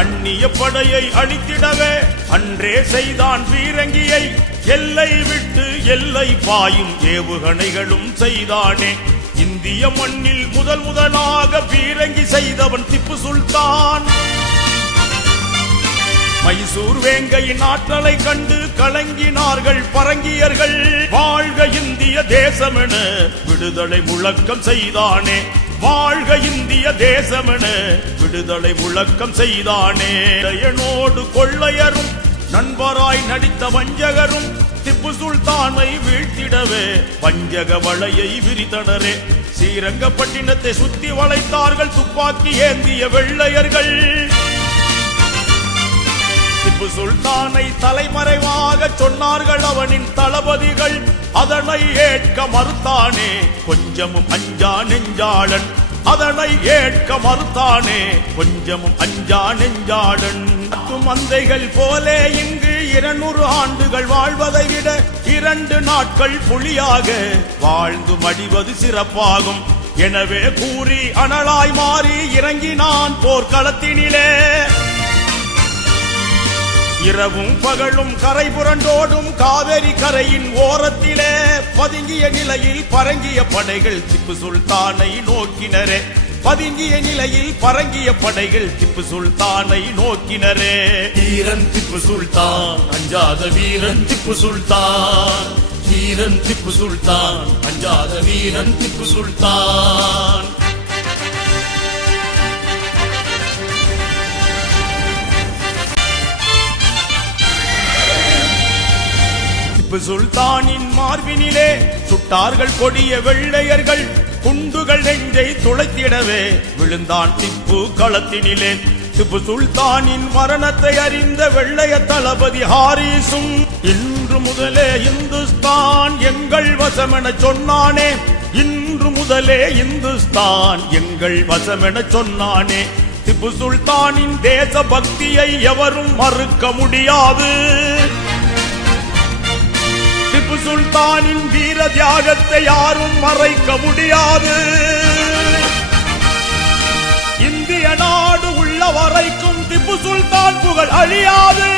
அந்நிய படையை அழித்திடவே அன்றே செய்தான் பீரங்கியை, எல்லை விட்டு எல்லை பாயும் ஏவுகணைகளும் செய்தானே. இந்திய மண்ணில் முதலாக பீரங்கி செய்தவன் திப்பு சுல்தான். மைசூர் வேங்கையின் ஆற்றலை கண்டு கலங்கினார்கள் பரங்கியர்கள். வாழ்க இந்திய தேசமென விடுதலை முழக்கம் செய்தானே. வாழ்க இந்திய தேசமென விடுதலை முழக்கம் செய்தானே. என்னோடு கொள்ளையரும் நண்பராய் நடித்த வஞ்சகரும் திப்பு சுல்தானை வீழ்த்திடவே வஞ்சக வலையை விரித்தனரே. ஸ்ரீரங்கப்பட்டினத்தை சுத்தி வளைத்தார்கள் துப்பாக்கி ஏந்திய வெள்ளையர்கள். திப்பு சுல்தானை தலைமறைவாக சொன்னார்கள் அவனின் தளபதிகள். அதனை ஏற்க மறுத்தானே கொஞ்சமும் அஞ்சா நெஞ்சாளன். அதனை ஏற்க மறுத்தானே கொஞ்சமும் அஞ்சா நெஞ்சாளன். மந்தைகள் போலே இங்கு 200 ஆண்டுகள் வாழ்வதை விட 2 நாட்கள் புலியாக வாழ்ந்து மடிவது சிறப்பாகும். எனவே கூறி அனலாய் மாறி இறங்கினான் போர்க்களத்தினிலே. இரவும் பகலும் கரை புரண்டோடும் காவேரி கரையின் ஓரத்திலே பதுங்கிய நிலையில் பரங்கிய படைகள் திப்பு சுல்தானை நோக்கினரே. பதுங்கிய நிலையில் பரங்கிய படைகள் திப்பு சுல்தானை நோக்கினரே. வீரன் திப்பு சுல்தான் அஞ்சாத வீரன் திப்பு சுல்தான். வீரன் திப்பு சுல்தான் அஞ்சாத வீரன் திப்பு சுல்தான். திப்பு சுல்தானின் மார்பினிலே சுட்டார்கள் கொடிய வெள்ளையர்கள். குண்டுகள் நெஞ்சை துளைத்திடவே விழுந்தான் திப்பு களத்தினிலே. திப்பு சுல்தானின் மரணத்தை அறிந்த வெள்ளைய தளபதி ஹாரிஸும் இன்று முதலே இந்துஸ்தான் எங்கள் வசமென சொன்னானே. இன்று முதலே இந்துஸ்தான் எங்கள் வசமென சொன்னானே. திப்பு சுல்தானின் தேச பக்தியை எவரும் மறுக்க முடியாது. திப்பு சுல்தானின் வீர தியாகத்தை யாரும் மறைக்க முடியாது. இந்திய நாடு உள்ள வரைக்கும் திப்பு சுல்தான் புகழ் அழியாது.